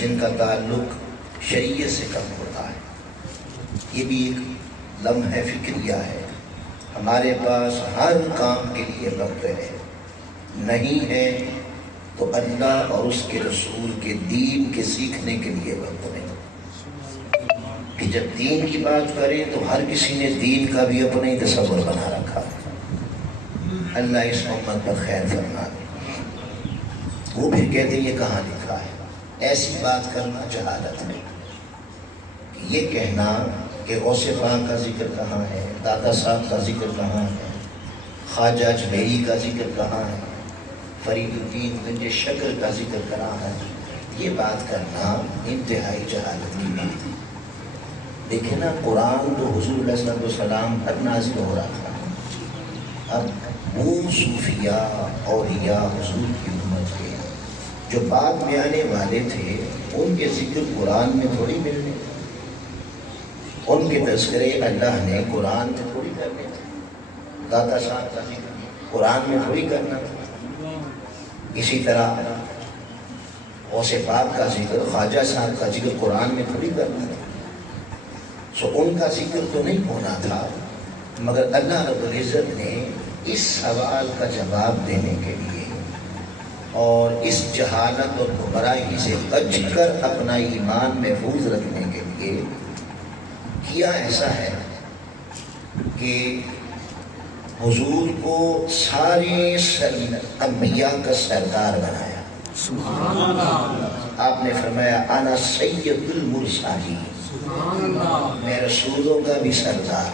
جن کا تعلق شریعت سے کم ہوتا ہے۔ یہ بھی ایک لمحہ فکریہ ہے۔ ہمارے پاس ہر کام کے لیے وقت ہے، نہیں ہے تو اللہ اور اس کے رسول کے دین کے سیکھنے کے لیے وقت نہیں۔ کہ جب دین کی بات کریں تو ہر کسی نے دین کا بھی اپنا ہی تصور بنا رکھا۔ اللہ اس امت پر خیر فرما دے۔ وہ پھر کہتے ہیں یہ کہاں لکھا ہے؟ ایسی بات کرنا جہالت نہیں۔ یہ کہنا کہ غوث پاک کا ذکر کہاں ہے، دادا صاحب کا ذکر کہاں ہے، خواجہ اجمیری کا ذکر کہاں ہے، فرید الدین گنج شکر کا ذکر کہاں ہے، یہ بات کرنا انتہائی جہالت کی بات ہے۔ دیکھیں نا، قرآن تو حضور علیہ السلام پر نازل ہو رہا تھا۔ اب وہ صوفیاء اولیاء حضور کی امت کے جو بعد میں آنے والے تھے، ان کے ذکر قرآن میں تھوڑی ملنے، ان کے تذکرے اللہ نے قرآن میں تھوڑی کرنے تھے۔ دادا صاحب کا ذکر قرآن میں تھوڑی کرنا تھا۔ اسی طرح غوث پاک کا ذکر، خواجہ صاحب کا ذکر قرآن میں تھوڑی کرنا تھا۔ سو ان کا ذکر تو نہیں ہونا تھا، مگر اللہ رب العزت نے اس سوال کا جواب دینے کے لیے اور اس جہالت اور گمراہی سے بچ کر اپنا ایمان محفوظ رکھنے کے لیے کیا ایسا ہے کہ حضور کو سارے انبیاء کا سردار بنایا۔ سبحان اللہ۔ آپ نے فرمایا انا سید المرسلین، میں رسولوں کا بھی سردار،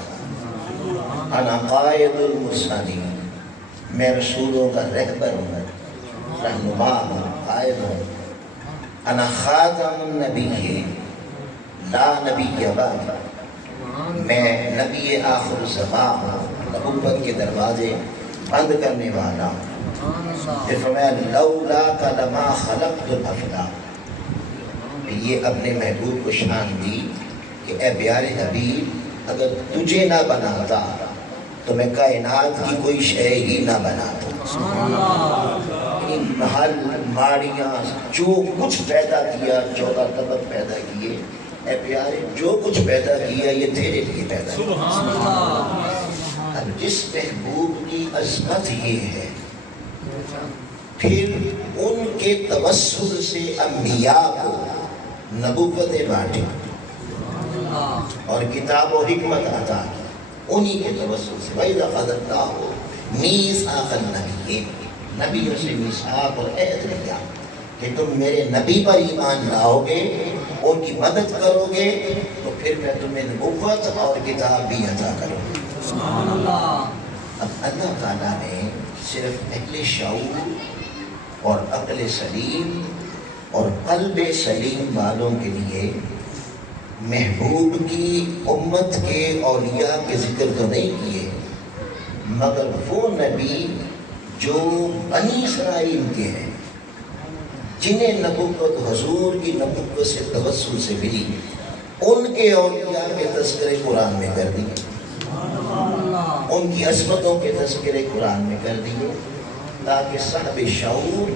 انا قائد المرسلین، میں رسولوں کا رہبر ہوں، رہنما ہوں، قائد ہوں، انا خاتم النبیین لا نبی بعد، میں نبی آخر الزمان ہوں، نبوت کے دروازے بند کرنے والا ہوں۔ پھر فرمایا لولاک لما خلقت الافلاک، یہ اپنے محبوب کو شان دی کہ اے پیارے حبیب، اگر تجھے نہ بناتا تو میں کائنات کی کوئی شے ہی نہ بناتا۔ محل ماڑیاں جو کچھ پیدا کیا، 14 طبق پیدا کیے، اے پیارے جو کچھ پیدا کیا یہ تیرے لیے پیدا کیا۔ اب جس محبوب کی عظمت یہ ہے، پھر ان کے توسل سے انبیاء کو نبوت بانٹی اور کتاب و حکمت عطا کی، انہی کے توسل سے۔ وَإِذَا أَخَذَ اللَّهُ مِيثَاقَ النَّبِيِّينَ، نبیوں سے میثاق اور عہد لیا کہ تم میرے نبی پر ایمان لاؤ گے، ان کی مدد کرو گے، تو پھر میں تمہیں نبوت اور کتاب بھی عطا کروں گا۔ سبحان اللہ۔ اب اللہ تعالیٰ نے صرف اہل شعور اور عقل سلیم اور قلب سلیم والوں کے لیے محبوب کی امت کے اولیاء کے ذکر تو نہیں کیے، مگر وہ نبی جو بنی اسرائیل کے ہیں، جنہیں نبوت حضور کی نبوت سے توسل سے ملی، ان کے اولیاء کے تذکرے قرآن میں کر دیے، ان کی عظمتوں کے تذکرے قرآن میں کر دیے، تاکہ صاحب شعور،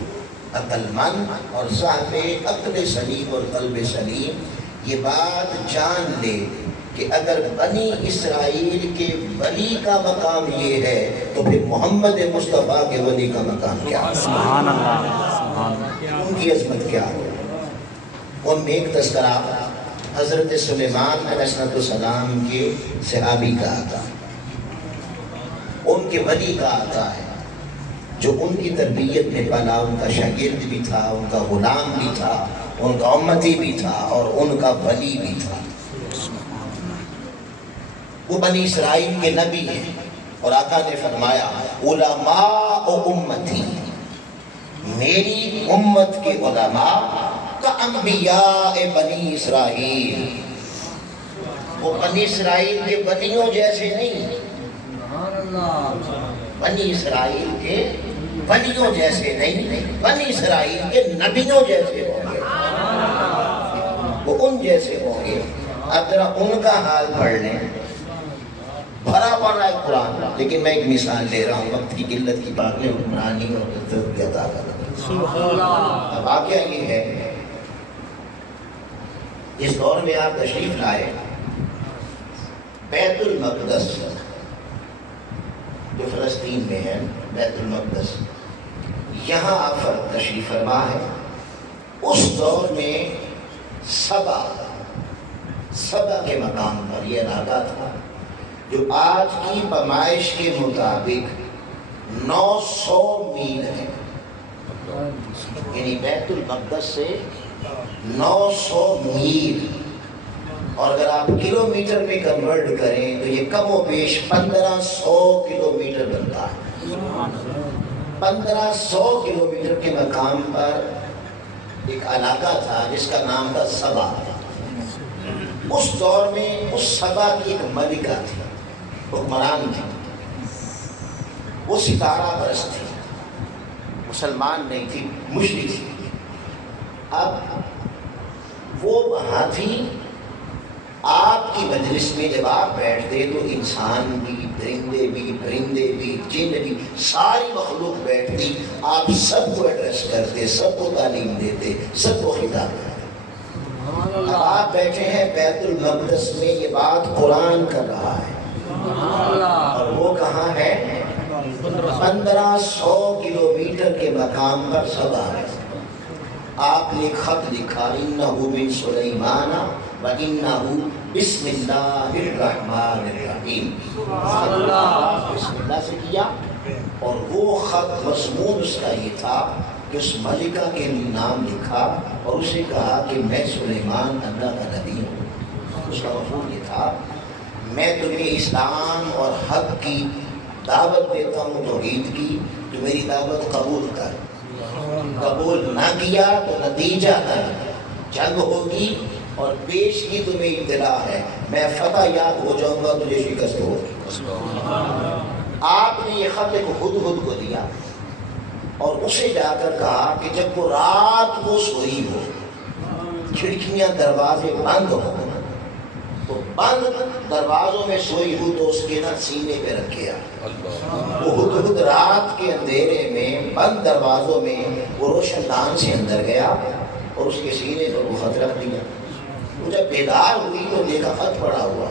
عقل مند اور صاحب عقل سلیم اور قلب سلیم یہ بات جان لے کہ اگر بنی اسرائیل کے ولی کا مقام یہ ہے تو پھر محمد مصطفیٰ کے ولی کا مقام کیا ہے؟ سبحان اللہ۔ ان کی عظمت کیا ہے؟ ان میں ایک تذکرہ حضرت سلیمان علیہ السلام کے صحابی کا آتا ہے، ان کے ولی کا آتا ہے، جو ان کی تربیت میں پلا، ان کا شاگرد بھی تھا، ان کا غلام بھی تھا، ان کا امتی بھی تھا اور ان کا ولی بھی تھا۔ وہ بنی اسرائیل کے نبی ہیں، اور آقا نے فرمایا علماء امتی، میری امت کے علماء کا انبیاء بنی اسرائیل، وہ بنی اسرائیل کے ولیوں جیسے نہیں، بنی اسرائیل کے ولیوں جیسے نہیں، بنی اسرائیل کے نبیوں جیسے ہوں گے، وہ ان جیسے ہوں گے۔ اب ذرا ان کا حال پڑھ لیں، بھرا پڑا ہے قرآن، لیکن میں ایک مثال لے رہا ہوں، وقت کی قلت کی بات میں حکمرانی اور عزت کی عطا کر رہا ہوں۔ اب واقعہ یہ ہے جس دور میں آپ تشریف لائے، بیت المقدس جو فلسطین میں ہے، بیت المقدس، یہاں آپ تشریف فرما ہے۔ اس دور میں سبا کے مقام پر یہ علاقہ تھا جو آج کی پیمائش کے مطابق 900 میل ہے، یعنی بیت المقدس سے 900 میل، اور اگر آپ کلومیٹر میں کنورٹ کریں تو یہ کم و بیش 1500 کلومیٹر بنتا ہے۔ 1500 کلومیٹر کے مقام پر ایک علاقہ تھا جس کا نام تھا سبا۔ اس دور میں اس سبا کی ایک ملکہ تھی، حکمران تھی، وہ ستارہ پرست تھی، مسلمان نہیں تھی، مشرک تھی۔ اب وہ وہاں تھی، آپ کی مجلس میں جب آپ بیٹھتے تو انسان بھی، درندے بھی، پرندے بھی، جن بھی، ساری مخلوق بیٹھتی، آپ سب کو ایڈریس کرتے، سب کو تعلیم دیتے، سب کو خطاب کرتے۔ اب آپ بیٹھے ہیں بیت المقدس میں، یہ بات قرآن کر رہا ہے، اور وہ کہاں ہے؟ 1500 کلومیٹر کے مقام پر سبا ہے۔ آپ نے خط لکھا، انہو من سلیمان وَإِنَّهُ بسم اللہ الرحمن الرحیم، بسم اللہ سے کیا، اور وہ خط مضمون اس کا یہ تھا کہ اس ملکہ کے نام لکھا اور اسے کہا کہ میں سلیمان اللہ کا نبی ہوں۔ اس کا مفہوم یہ تھا، میں تمہیں اسلام اور حق کی دعوت دیتا ہوں، توحید کی، تو میری دعوت قبول کر، قبول نہ کیا تو نتیجہ جنگ ہوگی، اور پیش کی تمہیں اطلاع ہے، میں فتح یاب ہو جاؤں گا، تجھے شکست ہوگی۔ آپ نے یہ خط ایک ہدہد کو دیا اور اسے جا کر کہا کہ جب وہ رات کو سوئی ہو، کھڑکیاں دروازے بند ہو، تو بند دروازوں میں سوئی ہو تو اس کے نہ سینے پہ رکھے آ۔ وہ ہدہد رات کے اندھیرے میں بند دروازوں میں وہ روشن دان سے اندر گیا اور اس کے سینے پر وہ خط رکھ دیا۔ وہ جب بیدار ہوئی تو دیکھا خط پڑا ہوا،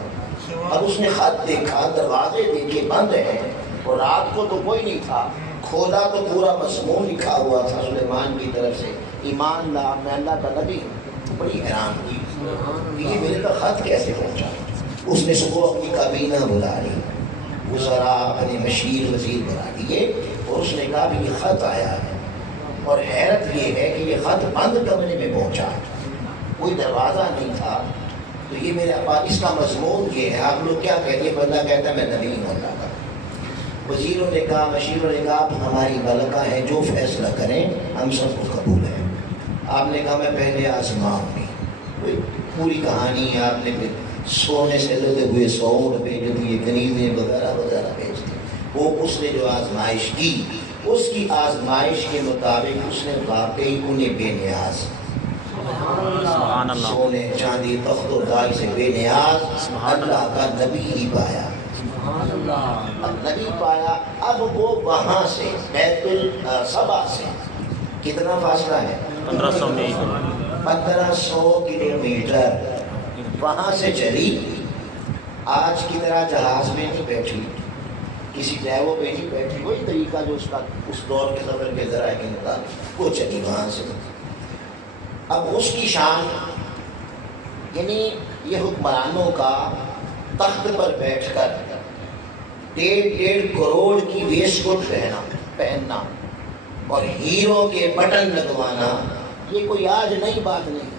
اب اس نے خط دیکھا، دروازے دیکھے بند ہیں، اور رات کو تو کوئی نہیں تھا، کھولا تو پورا مضمون لکھا ہوا تھا سلیمان کی طرف سے، ایمان لا میں اللہ کا نبی ہوں۔ بڑی حیران ہوئی، یہ میرے پر خط کیسے پہنچا؟ اس نے صبح اپنی کابینہ بلا لی، وزراء اپنے مشیر وزیر بنا لیے، اور اس نے کہا کہ یہ خط آیا ہے، اور حیرت یہ ہے کہ یہ خط بند کمرے میں پہنچا، کوئی دروازہ نہیں تھا، تو یہ میرے پاس اس کا مضمون یہ ہے، آپ لوگ کیا کہتے ہیں؟ بندہ کہتا ہے میں نبی ہوں اللہ کا۔ وزیروں نے کہا، مشیروں نے کہا آپ ہماری ملکہ ہیں، جو فیصلہ کریں ہم سب کو قبول ہے۔ آپ نے کہا میں پہلے آزماؤں گی، پوری کہانی ہے، آپ نے سونے سے لگے ہوئے سوڑ بھیج دیے، کنیزیں وغیرہ وغیرہ بھیج دی۔ وہ اس نے جو آزمائش کی، اس کی آزمائش کے مطابق اس نے واقعی انہیں بے نیاز، سونے چاندی تخت و تاج سے بے نیاز اللہ کا نبی ہی پایا۔ اب نبی پایا، اب وہ وہاں سے بیت السبا سے کتنا فاصلہ ہے؟ 1500 کلومیٹر وہاں سے چلی۔ آج کی طرح جہاز میں نہیں بیٹھی، کسی ڈیوو پہ نہیں بیٹھی، وہی طریقہ جو اس کا اس دور کے سفر کے ذرائع کے مطابق وہ چلی وہاں سے۔ اب اس کی شان، یعنی یہ حکمرانوں کا تخت پر بیٹھ کر 1.5 کروڑ کی ویسٹ کوٹ پہننا اور ہیروں کے بٹن لگوانا، یہ کوئی آج نئی بات نہیں،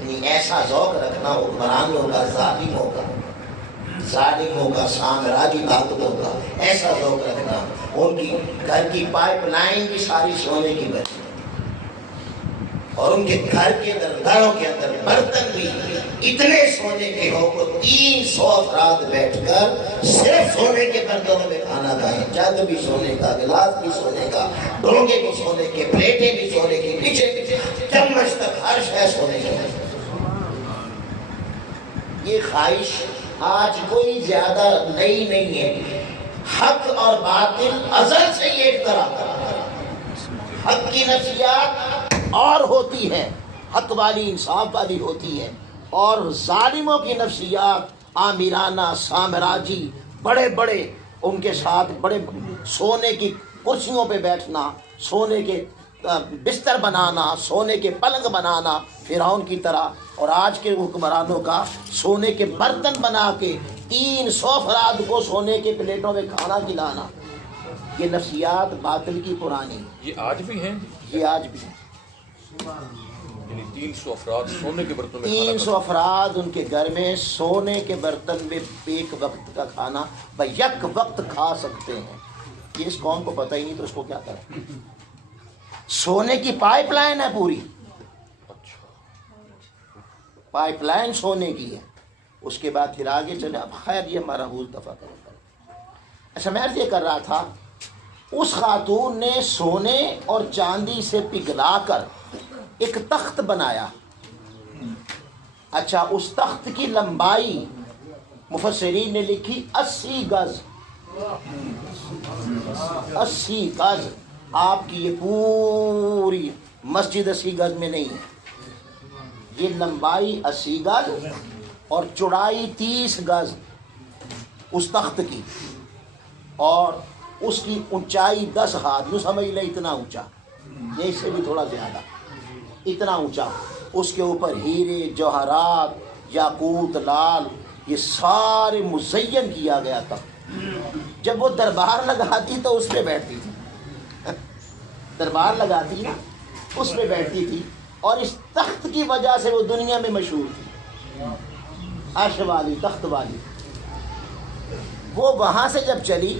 یعنی ایسا ذوق رکھنا حکمرانوں کا، ظالموں کا، سامراجی طاقتوں کا، ایسا ذوق رکھنا، ان کی گھر کی پائپ لائن بھی ساری سونے کی بنی، اور ان کے گھر کے گھروں کے اندر برتن بھی اتنے سونے کے ہو کہ 300 افراد بیٹھ کر صرف سونے کے برتنوں میں کھانا کھائیں، جگ بھی سونے کا، گلاس بھی سونے کا، ڈونگے بھی سونے کے، پلیٹیں بھی سونے کی، پیچھے چمچ تک ہر شے سونے کی۔ یہ خواہش آج کوئی زیادہ نئی نہیں ہے، حق اور باطل ازل سے یہ ایک طرح کا، حق کی نفسیات اور ہوتی ہے، حق والی انصاف والی ہوتی ہے، اور ظالموں کی نفسیات آمیرانہ سامراجی، بڑے بڑے ان کے ساتھ بڑے سونے کی کرسیوں پہ بیٹھنا، سونے کے بستر بنانا، سونے کے پلنگ بنانا فرعون کی طرح، اور آج کے حکمرانوں کا سونے کے برتن بنا کے 300 افراد کو سونے کے پلیٹوں میں کھانا کھلانا، یہ نفسیات باطل کی پرانی، یہ آج بھی ہیں، یہ آج بھی ہیں۔ یعنی 300 افراد سونے کے برتن میں 300 افراد ان کے گھر میں سونے کے برتن میں ایک وقت کا کھانا یک وقت کھا سکتے ہیں۔ یہ اس قوم کو پتہ ہی نہیں تو اس کو کیا کریں؟ سونے کی پائپ لائن ہے پوری، پائپ لائن سونے کی ہے، اس کے بعد پھر آگے چلے۔ اب خیر یہ ہمارا حول دفعہ کریں۔ اچھا میں عرض یہ کر رہا تھا، اس خاتون نے سونے اور چاندی سے پگھلا کر ایک تخت بنایا۔ اچھا اس تخت کی لمبائی مفسرین نے لکھی 80 گز، 80 گز۔ آپ کی یہ پوری مسجد 80 گز میں نہیں ہے، یہ لمبائی 80 گز اور چوڑائی 30 گز اس تخت کی، اور اس کی اونچائی 10 ہاتھ، یوں سمجھ لیں اتنا اونچا، یہ اس سے بھی تھوڑا زیادہ، اتنا اونچا۔ اس کے اوپر ہیرے جوہرات یاقوت لال یہ سارے مزین کیا گیا تھا۔ جب وہ دربار لگاتی تو اس پہ بیٹھتی تھی، دربار لگاتی نا اس پہ بیٹھتی تھی، اور اس تخت کی وجہ سے وہ دنیا میں مشہور تھی، عرش والی تخت والی۔ وہ وہاں سے جب چلی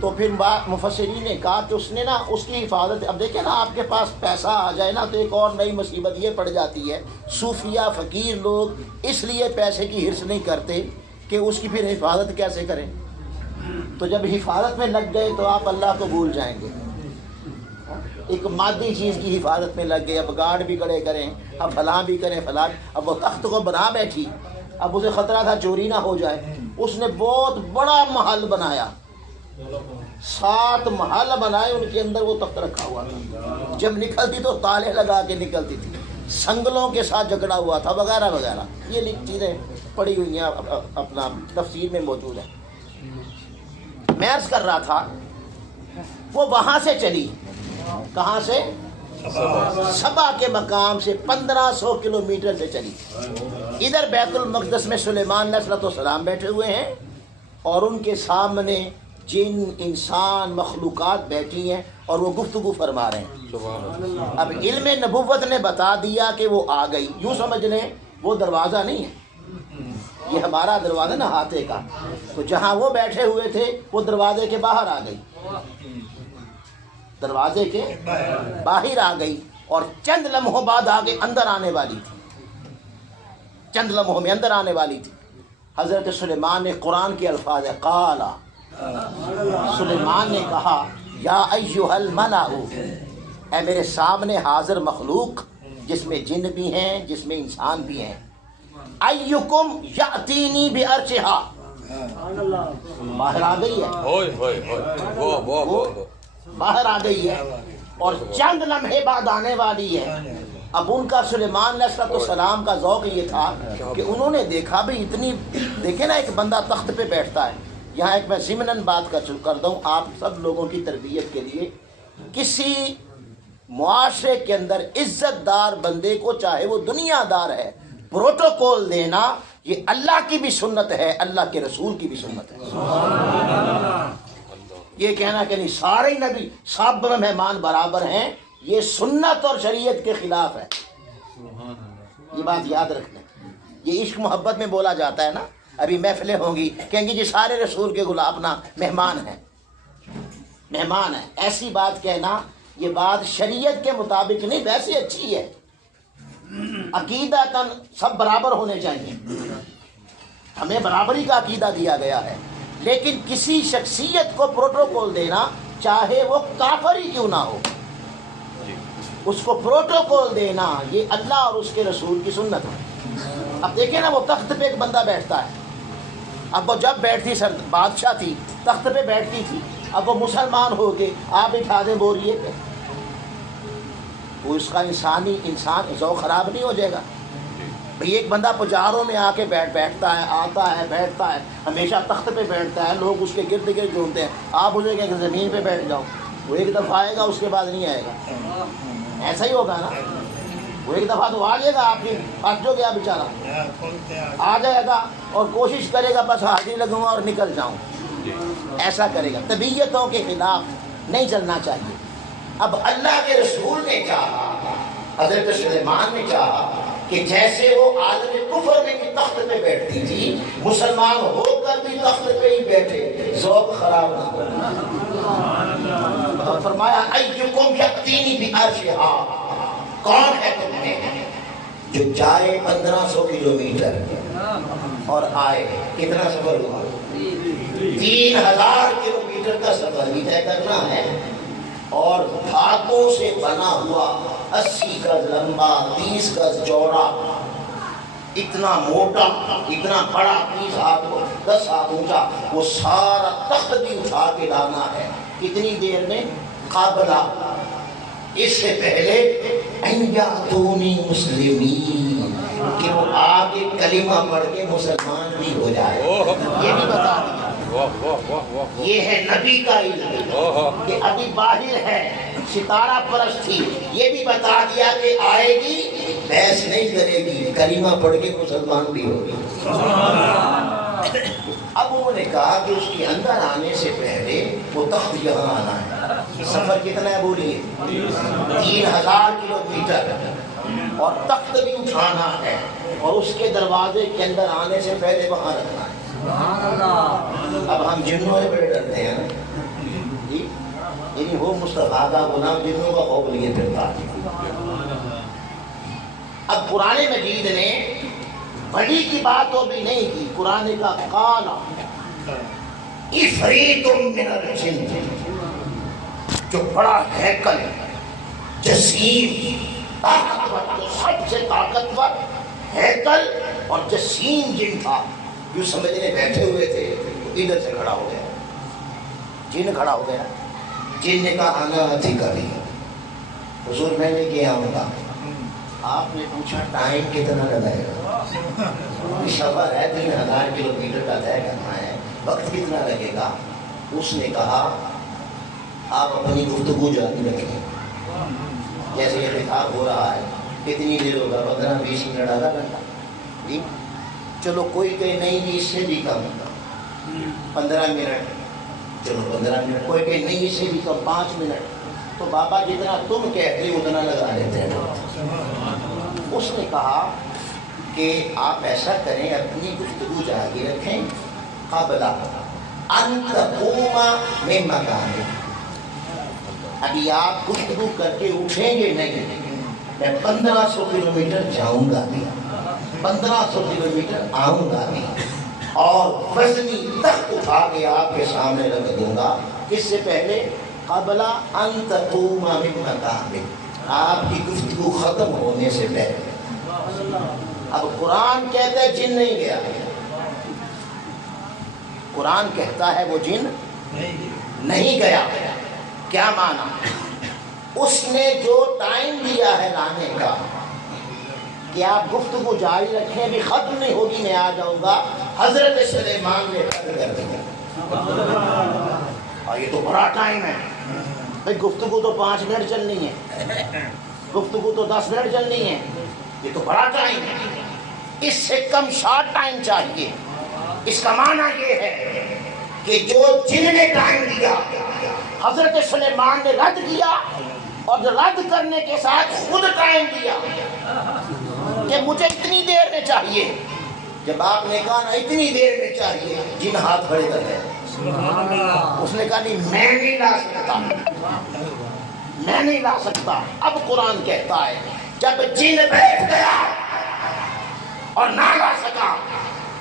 تو پھر مفسرین نے کہا کہ اس نے نا اس کی حفاظت، اب دیکھیں نا آپ کے پاس پیسہ آ جائے نا تو ایک اور نئی مصیبت یہ پڑ جاتی ہے، صوفیہ فقیر لوگ اس لیے پیسے کی حرص نہیں کرتے کہ اس کی پھر حفاظت کیسے کریں، تو جب حفاظت میں لگ گئے تو آپ اللہ کو بھول جائیں گے۔ ایک مادی چیز کی حفاظت میں لگ گئے، اب گارڈ بھی کھڑے کریں، اب فلاں بھی کریں فلاں، اب وہ تخت کو بنا بیٹھی، اب اسے خطرہ تھا چوری نہ ہو جائے، اس نے بہت بڑا محل بنایا، 7 محل بنائے، ان کے اندر وہ تخت رکھا ہوا تھا، جب نکلتی تو تالے لگا کے نکلتی تھی، سنگلوں کے ساتھ جکڑا ہوا تھا وغیرہ وغیرہ، یہ چیزیں پڑی ہوئی ہیں اپنا تفسیر میں موجود ہیں۔ میں عرض کر رہا تھا وہ وہاں سے چلی، کہاں سے؟ سبا کے مقام سے 1500 کلومیٹر سے چلی۔ ادھر بیت المقدس میں سلیمان علیہ السلام بیٹھے ہوئے ہیں، اور ان کے سامنے جن انسان مخلوقات بیٹھی ہیں اور وہ گفتگو فرما رہے ہیں۔ اب علم نبوت نے بتا دیا کہ وہ آ گئی، یوں سمجھ لیں وہ دروازہ نہیں ہے، یہ ہمارا دروازہ نا ہاتھے کا، تو جہاں وہ بیٹھے ہوئے تھے وہ دروازے کے باہر آ گئی، دروازے کے باہر آ گئی، اور چند لمحوں بعد آگے اندر آنے والی تھی، چند لمحوں میں اندر آنے والی تھی۔ حضرت سلیمان نے قرآن کے الفاظ ہے، قالا، سلیمان نے کہا، یا ایھا الملأ، اے میرے سامنے حاضر مخلوق جس میں جن بھی ہیں جس میں انسان بھی ہیں، ایکم یاتینی بعرشھا، باہر آ گئی ہے، باہر آ گئی ہے، اور چند لمحے بعد آنے والی ہے۔ اب ان کا سلیمان علیہ السلام کا ذوق یہ تھا کہ انہوں نے دیکھا بھی اتنی، دیکھیں نا ایک بندہ تخت پہ بیٹھتا ہے۔ یہاں ایک میں ضمناً بات کر دوں آپ سب لوگوں کی تربیت کے لیے، کسی معاشرے کے اندر عزت دار بندے کو، چاہے وہ دنیا دار ہے، پروٹوکول دینا یہ اللہ کی بھی سنت ہے، اللہ کے رسول کی بھی سنت ہے۔ یہ کہنا کہ نہیں سارے نبی سب مہمان برابر ہیں، یہ سنت اور شریعت کے خلاف ہے، یہ بات یاد رکھنا۔ یہ عشق محبت میں بولا جاتا ہے نا، ابھی محفلیں ہوں گی کہیں گے جی سارے رسول کے غلام اپنا مہمان ہیں، مہمان ہیں، ایسی بات کہنا یہ بات شریعت کے مطابق نہیں، ویسے اچھی ہے، عقیدتاً سب برابر ہونے چاہیے، ہمیں برابری کا عقیدہ دیا گیا ہے، لیکن کسی شخصیت کو پروٹوکول دینا، چاہے وہ کافر ہی کیوں نہ ہو، اس کو پروٹوکول دینا یہ اللہ اور اس کے رسول کی سنت ہے۔ اب دیکھیں نا وہ تخت پہ ایک بندہ بیٹھتا ہے، اب وہ جب بیٹھتی سر بادشاہ تھی تخت پہ بیٹھتی تھی، اب وہ مسلمان ہو کے آپ بٹھا دیں بوریے پہ، وہ اس کا انسان ذوق خراب نہیں ہو جائے گا؟ بھئی ایک بندہ پجاروں میں آ کے بیٹھتا ہے، آتا ہے، بیٹھتا ہے، ہمیشہ تخت پہ بیٹھتا ہے، لوگ اس کے گرد گرد جھومتے ہیں، آپ اسے کہیں کہ زمین پہ بیٹھ جاؤ، وہ ایک دفعہ آئے گا، اس کے بعد نہیں آئے گا. ایسا ہی ہوگا نا. وہ ایک دفعہ تو آ جائے گا، آپ کی پھنس جو گیا بیچارہ، آ جائے گا اور کوشش کرے گا بس حاضری لگوں گا اور نکل جاؤں. ایسا کرے گا. طبیعتوں کے خلاف نہیں چلنا چاہیے. اب اللہ کے رسول نے چاہا، حضرت سلیمان نے چاہا کہ جیسے وہ عالم کفر میں بھی تخت پہ بیٹھتی تھی، مسلمان ہو کر بھی تخت پہ ہی بیٹھے، ذوق خراب نہ ہو. تو فرمایا ایکم یاتینی بعرشھا، کون ہے تم میں جو جائے 1500 کلومیٹر اور آئے. کتنا سفر ہوا؟ 3000 کلومیٹر کا سفر بھی طے کرنا ہے، اور دھاتوں سے بنا ہوا 80 گز لمبا، 30 گز چوڑا، اتنا موٹا، اتنا بڑا، 30 ہاتھ 10 ہاتھ اونچا، وہ سارا تخت بھی اٹھا کے لانا ہے. کتنی دیر میں؟ قابلہ، اس سے پہلے ان یاتونی مسلمین، کہ وہ آگے کلمہ پڑھ کے مسلمان بھی ہو جائے. یہ بھی بتا دیا. یہ ہے نبی کا علم کہ ابھی باہر ہے، ستارہ پرست تھی. یہ بھی بتا دیا کہ آئے گی، بحث نہیں کرے گی، کلمہ پڑھ کے مسلمان بھی ہوگی. اب انہوں نے کہا کہ اس کے اندر آنے سے پہلے وہ تخت یہاں آنا ہے. سفر کتنا ہے بولیے؟ 3000 کلومیٹر، اور تخت بھی اٹھانا ہے، اور اس کے دروازے کے اندر آنے سے پہلے وہاں رکھنا ہے. اب ہم جنوں سے بڑے ڈرتے ہیں جی، یعنی وہ مصطفیٰ کا غلام جنوں کا خوف لیے پھرتا ہے. اب قرآن مجید نے بڑی کی بات تو بھی نہیں کی. قرآن کا قال عفریت من الجن، جو بڑا ہیکل، جسیم، طاقتور، جو سب سے طاقتور ہیکل اور جسیم جن تھا، جو سمجھنے بیٹھے ہوئے تھے، ادھر سے کھڑا ہو گیا. جن کھڑا ہو گیا. جن نے کہا آنا اتھی کبھی، حضور میں نے کیا آؤں گا. آپ نے پوچھا ٹائم کتنا لگائے گا؟ سفر ہے 3000 کلومیٹر کا طے کرنا ہے، وقت کتنا لگے گا؟ اس نے کہا آپ اپنی گفتگو جاری رکھیں. جیسے یہ خطاب ہو رہا ہے، کتنی دیر ہوگا؟ 15-20 منٹ، آدھا گھنٹہ. جی چلو کوئی کہے نہیں جی اس سے بھی کم، 15 منٹ. چلو 15 منٹ. کوئی کہے نہیں اس سے بھی کم، 5 منٹ. تو بابا جتنا تم کہتے اتنا لگا لیتے ہیں. اس نے کہا کہ آپ ایسا کریں، اپنی گفتگو جاری رکھیں. قبل ان تقوم من مکانک، ابھی آپ گفتگو کر کے اٹھیں گے نہیں، میں 1500 کلومیٹر جاؤں گا بھی، 1500 کلومیٹر آؤں گا بھی، اور وزنی تخت اٹھا کے آپ کے سامنے رکھ دوں گا. اس سے پہلے قبل ان تقوم من مکانک، آپ کی گفتگو ختم ہونے سے پہلے. اب قرآن کہتا ہے جن نہیں گیا. قرآن کہتا ہے وہ جن نہیں گیا. کیا معنی؟ اس نے جو ٹائم دیا ہے لانے کا کہ آپ گفتگو جاری رکھیں، بھی ختم نہیں ہوگی، میں آ جاؤں گا. حضرت سلیمان نے رد کر دیا. اور یہ تو بڑا ٹائم ہے بھائی، گفتگو تو 5 منٹ چلنی ہے، گفتگو تو 10 منٹ چلنی ہے، یہ تو بڑا ٹائم ہے. اس سے کم شارٹ ٹائم چاہیے. اس کا معنی یہ ہے کہ جو جن نے ٹائم دیا، حضرت سلیمان نے رد کیا، اور رد کرنے کے ساتھ خود ٹائم دیا کہ مجھے اتنی دیر میں چاہیے. جب آپ نے کہا نا اتنی دیر میں چاہیے، جن ہاتھ کھڑے کر گئے. اس نے کہا نہیں میں نہیں لا سکتا، میں نہیں لا سکتا. اب قرآن کہتا ہے جب جن بیٹھ گیا اور نہ لا سکا،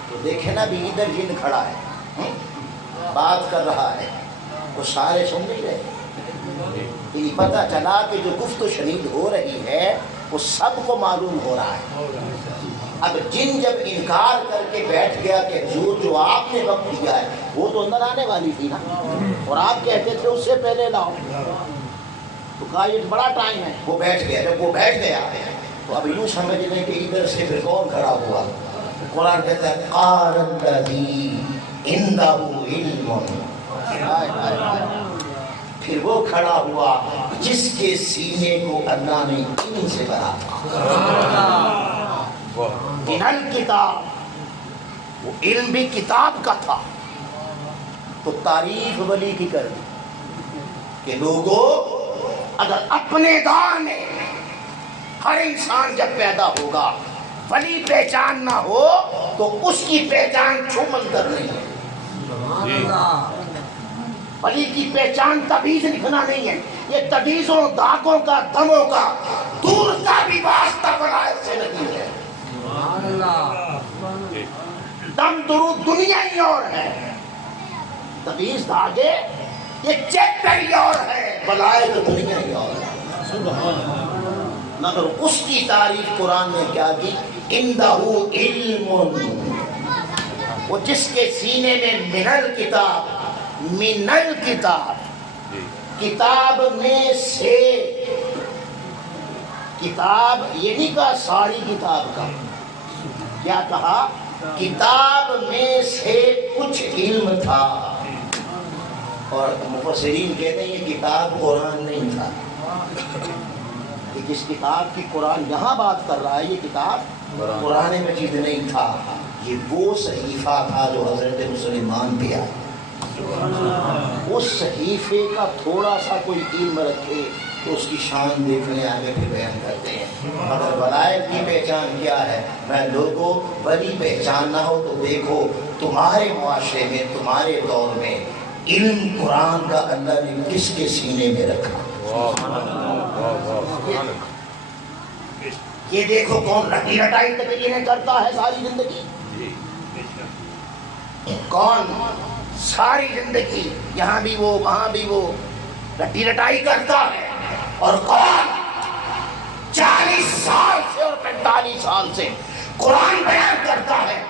تو دیکھیں نا بھی ادھر جن کھڑا ہے، بات کر رہا ہے، وہ سارے سن نہیں رہے. یہ پتہ چلا کہ جو گفت و شنید ہو رہی ہے وہ سب کو معلوم ہو رہا ہے. اب جن جب انکار کر کے بیٹھ گیا کہ حضور جو آپ نے وقت دیا ہے وہ تو اندر آنے والی تھی نا، اور آپ کہتے تھے اس سے پہلے لاؤ. تو کہا یہ بڑا ٹائم ہے. وہ بیٹھ گیا. جب وہ بیٹھ گیا تو اب یوں سمجھ لیں کہ ادھر سے پھر کون کھڑا ہوا. قرآن کہتا ہے قال الذی عندہ علم. پھر وہ کھڑا ہوا جس کے سینے کو اللہ نے علم سے بھرا تھا. من الکتاب، وہ علم بھی کتاب کا تھا. تو تعریف ولی کی کر دی کہ لوگوں اگر اپنے دور میں ہر انسان جب پیدا ہوگا ولی پہچان نہ ہو تو اس کی پہچان چھومن کر نہیں ہے. ولی کی پہچان تبیز لکھنا نہیں ہے. یہ تبیزوں داغوں کا دموں کا دور کا بھی واسطہ ولایت سے نہیں ہے. دم درود دنیا ہی اور ہے، تبیز دھاگے یہ چیپٹر ہی اور ہے، ولایت دنیا ہی اور ہے. مگر اس کی تعریف قرآن نے کیا کی؟ عندہ علم، وہ جس کے سینے میں من الکتاب، کتاب میں سے. کتاب یہ نہیں کہا ساری کتاب کا، کیا کہا؟ کتاب میں سے کچھ علم تھا. اور مفسرین کہتے ہیں یہ کتاب قرآن نہیں تھا. جس کتاب کی قرآن یہاں بات کر رہا ہے یہ کتاب قرآن مجید نہیں تھا. یہ وہ صحیفہ تھا جو حضرت سلیمان پہ آیا. اس صحیفے کا تھوڑا سا کوئی علم رکھے تو اس کی شان دیکھنے آگے پھر بیان کرتے ہیں. مگر ولایت کی پہچان کیا ہے؟ میں لوگوں ولی پہچان نہ ہو تو دیکھو تمہارے معاشرے میں تمہارے دور میں علم قرآن کا اللہ نے کس کے سینے میں رکھا. یہ دیکھو کون رٹی رٹائی تقریریں کرتا ہے ساری زندگی. کون ساری زندگی یہاں بھی وہ وہاں بھی وہ رٹی رٹائی کرتا ہے. اور کون 40 سال سے اور 45 سال سے قرآن بیان کرتا ہے.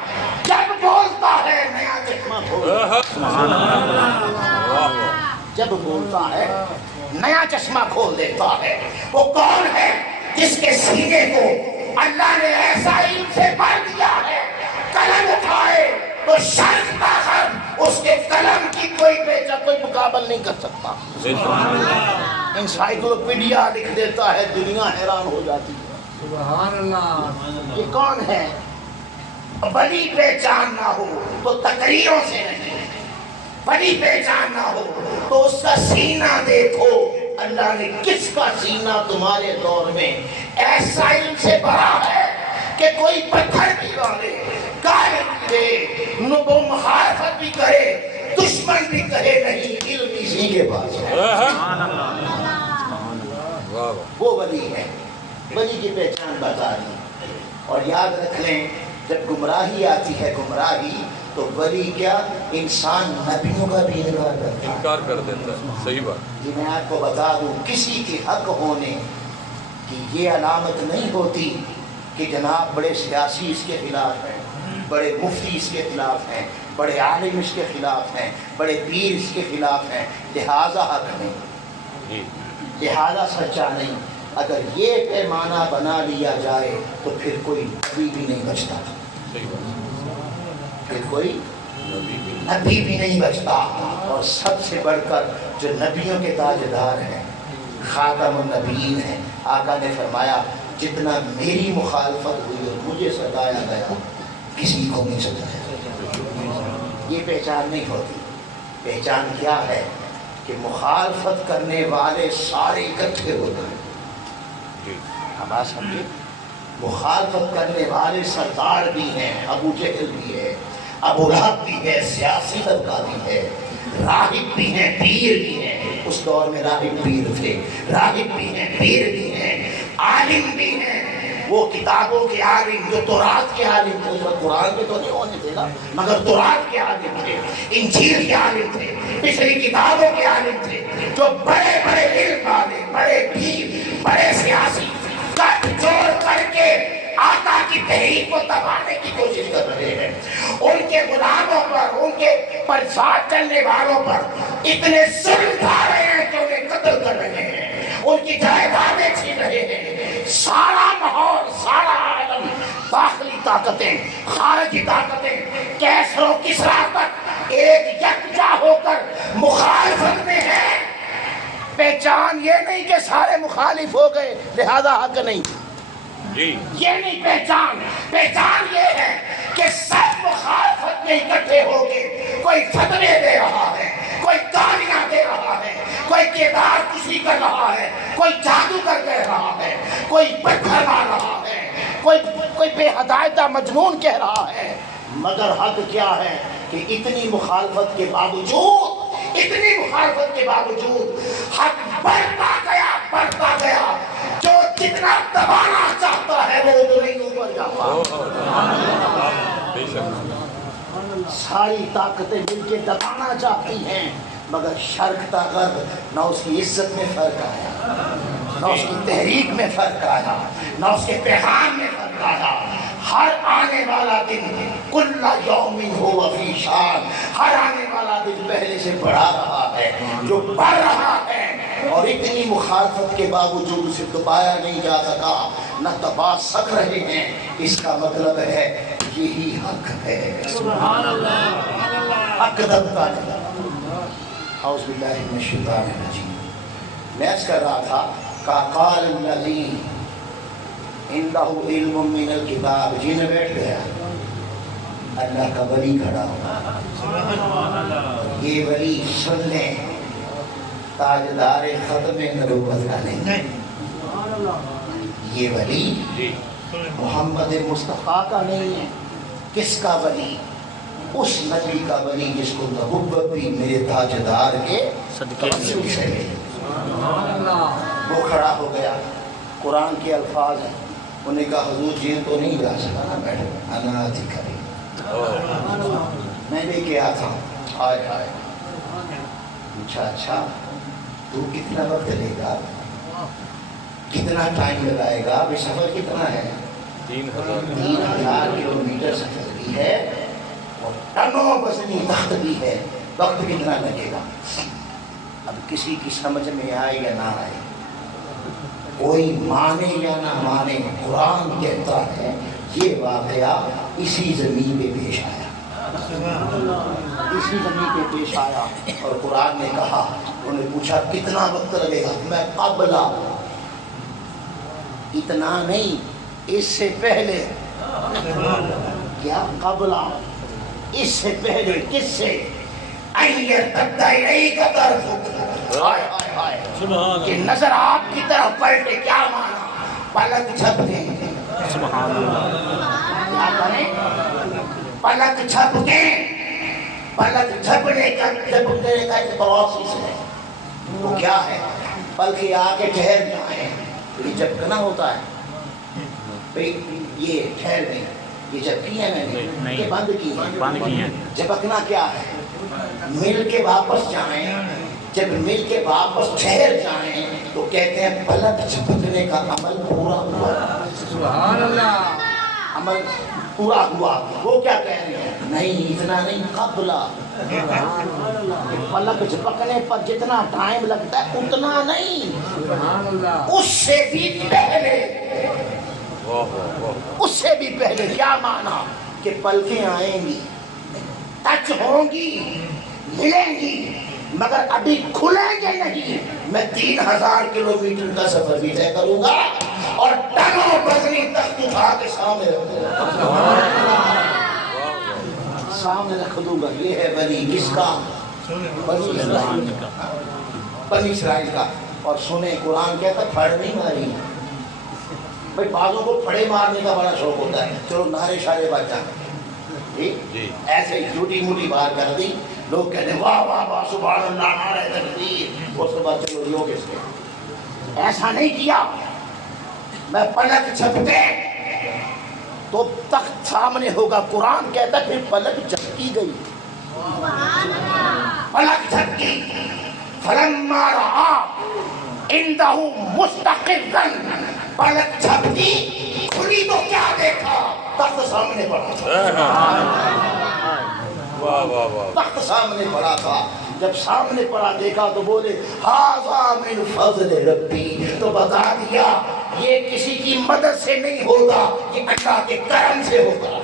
جب بولتا ہے نیا چشمہ کھول، جب بولتا ہے نیا چشمہ کھول دیتا ہے. وہ کون ہے؟ جس کے سینے کو اللہ نے ایسا علم سے بھر دیا ہے قلم اٹھائے تو شرط طاقت اس کے قلم کی کوئی مقابل نہیں کر سکتا. انسائکلوپیڈیا لکھ دیتا ہے، دنیا حیران ہو جاتی ہے. سبحان اللہ. یہ کون ہے؟ ولی پہچان نہ ہو تو تقریروں سے نہیں، ولی پہچان نہ ہو تو اس کا سینہ دیکھو. اللہ نے کس کا سینہ تمہارے دور میں ایسا علم سے بھرا ہے کہ کوئی پتھر بھی ڈالے، گائے بھی دے، وہ مخالفت بھی کرے، دشمن بھی کہے نہیں، علم اسی کے پاس ہے. وہ ولی ہے. ولی کی پہچان بتا دی. اور یاد رکھ لیں جب گمراہی آتی ہے گمراہی تو ولی کیا انسان نبیوں کا بھی انکار کر دیتا ہے. صحیح بات. جی میں آپ کو بتا دوں کسی کے حق ہونے کی یہ علامت نہیں ہوتی کہ جناب بڑے سیاسی اس کے خلاف ہیں، بڑے مفتی اس کے خلاف ہیں، بڑے عالم اس کے خلاف ہیں، بڑے پیر اس کے خلاف ہیں، لہذا حق نہیں، لہذا سچا نہیں. اگر یہ پیمانہ بنا لیا جائے تو پھر کوئی نبی بھی نہیں بچتا، پھر کوئی نبی بھی نہیں بچتا. اور سب سے بڑھ کر جو نبیوں کے تاجدار ہیں، خاتم النبیین ہیں، آقا نے فرمایا جتنا میری مخالفت ہوئی اور مجھے ستایا گیا کسی کو نہیں ستایا. یہ پہچان نہیں ہوتی. پہچان کیا ہے کہ مخالفت کرنے والے سارے اکٹھے ہوتے ہیں. ہم آج سمجھے مخالفت کرنے والے سردار بھی ہیں، ابو جہل بھی ہے، ابو لہب بھی ہے، سیاسی طبقہ بھی ہے، راہب بھی ہیں، پیر بھی ہیں. اس دور میں راہب پیر تھے، راہب بھی ہیں، پیر بھی ہیں، عالم بھی ہیں. وہ کتابوں کے عالم جو تورات کے عالم تھے، قرآن کے تو نہیں ہونے تھے نا، مگر تورات کے عالم تھے، انجیل کے عالم تھے، پچھلی کتابوں کے عالم تھے، جو بڑے بڑے علم والے، بڑے پیر، بڑے سیاسی گٹھ جوڑ کر کے آقا کی تحریک کو دبانے کی کوشش کر رہے ہیں. ان کے غلاموں پر، ان کے پر ساتھ چلنے والوں پر اتنے ظلم ڈھا رہے ہیں کہ انہیں قتل کر رہے ہیں، ان کی جائیدادیں چھین رہے ہیں، سارا ماحول، سارا عالم، داخلی طاقتیں، خارجی طاقتیں، کیسر و کسریٰ تک ایک یکجا ہو کر مخالفت میں ہیں۔ پہچان یہ نہیں کہ سارے مخالف ہو گئے لہذا حق نہیں، یہ نہیں پہچان۔ پہچان یہ ہے کہ سب مخالفت میں اکٹھے ہو کے کوئی فتوے دے رہا ہے، کوئی گالیاں دے رہا ہے، کوئی کردار کشی کر رہا ہے، کوئی جادو کر کہہ رہا ہے، کوئی پتھر مار رہا ہے، کوئی بے ہدایتہ مجنون کہہ رہا ہے، مگر حق کیا ہے کہ اتنی مخالفت کے باوجود حق بڑھتا گیا، جو جتنا دبانا چاہتا ہے وہ اتنا ہی اوپر جاتا ہے۔ ساری طاقتیں مل کے دبانا چاہتی ہیں، مگر شرق تا غرب نہ اس کی عزت میں فرق آیا، نہ اس کی تحریک میں فرق آیا، نہ اس کے پیغام میں فرق آیا۔ ہر آنے والا دن کل یوم ہو فی شان، ہر آنے والا دن پہلے سے بڑھا رہا ہے، جو بڑھ رہا ہے اور اتنی مخالفت کے باوجود اسے دبایا نہیں جا سکا، نہ دبا سک رہے ہیں، اس کا مطلب ہے یہی حق ہے۔ سبحان اللہ، حق دبتا نہیں۔ اعوذ باللہ من الشیطان الرجیم۔ میں عرض کر رہا تھا کہ قال الذی عنده علم من الکتاب، جی میں بیٹھ گیا، اللہ کا ولی کھڑا ہوا، یہ ولی سن لیں، تاجدار ختم نبوت کا نہیں، یہ ولی محمد مصطفیٰ کا نہیں ہے۔ کس کا ولی؟ اس نبی کا ولی جس کو نبوت بھی میرے تاجدار کے توسل سے ملی۔ وہ کھڑا ہو گیا، قرآن کے الفاظ ہیں، انہوں نے کہا حضور جیل تو نہیں جا سکا نا، بیٹھو انا ذکری، میں لے کے آتا ہوں۔ ہائے ہائے، اچھا تو کتنا وقت لے گا، کتنا ٹائم لگائے گا، یہ سفر کتنا ہے؟ 3000 کلومیٹر سفر بھی ہے اور ٹنوں وزنی تخت بھی ہے، وقت کتنا لگے گا؟ اب کسی کی سمجھ میں آئے یا نہ آئے، کوئی مانے یا نہ مانے، قرآن کہتا ہے یہ واقعہ اسی زمین پہ پیش آیا، اسی زمین پہ پیش آیا، اور قرآن نے کہا، انہوں نے پوچھا کتنا وقت لگے گا، میں قبلہ، اتنا نہیں اس سے پہلے، کیا قبلہ، اس سے پہلے، کس سے؟ کہ نظر آپ کی طرف پلٹے، کیا مانا؟ پلک جھپکے، سبحان اللہ، کیا کریں؟ پلک جھپکے، پلک جھپنے کا ایک پروسیس ہے، وہ کیا ہے؟ پلکیں آ کے ٹھہر جائیں، یہ جھپکنا ہوتا ہے، یہ ٹھہر گئی، یہ جھپکی ہے میں نے، یہ بند کی ہے، جھپکنا کیا ہے؟ مل کے واپس جائیں، جب مل کے واپس ٹھہر جائیں تو کہتے ہیں پلک جھپکنے کا عمل پورا ہوا، سبحان اللہ، عمل پورا ہوا۔ وہ کیا کہہ رہے ہیں؟ نہیں، اتنا نہیں، قبلہ، پلک جھپکنے پر جتنا ٹائم لگتا ہے اتنا نہیں، اس سے بھی پہلے، اس سے بھی پہلے۔ کیا مانا؟ کہ پلکیں آئیں گی، ٹچ ہوں گی، ملیں گی، مگر ابھی کھلیں گے نہیں۔ میں 3000 کلومیٹر کا سفر بھی طے کروں گا اور ٹنوں وزنی تخت اٹھا کے سامنے رکھ دوں گا، سامنے رکھ دوں گا۔ یہ ہے ولی، کس کا؟ بنی اسرائیل کا۔ اور سنیں، قرآن کہتا پھڑ نہیں ماری، بھائی بعضوں کو پھڑے مارنے کا بڑا شوق ہوتا ہے، چلو نعرے شارے بچ جانا، ایسے جھوٹی موٹی بات کر دی، لوگ کہتے ہیں واہ واہ واہ سبحان اللہ، نعرہ تکبیر، اس کے بعد چلو لوگ اس کے۔ ایسا نہیں کیا، میں پلک جھپکے تو تخت سامنے ہوگا۔ قرآن کہتا ہے پھر پلک جھپکی گئی، پلک جھپکی، فلما رأى عنده مستقرا، پلک جھپکی، کھلی تو کیا دیکھا؟ تخت سامنے پڑا تھا، تخت سامنے پڑا تھا۔ جب سامنے پڑا دیکھا تو بولے ھذا من فضل ربی، تو بتا دیا یہ کسی کی مدد سے نہیں ہوگا، یہ اللہ کے کرم سے ہوگا۔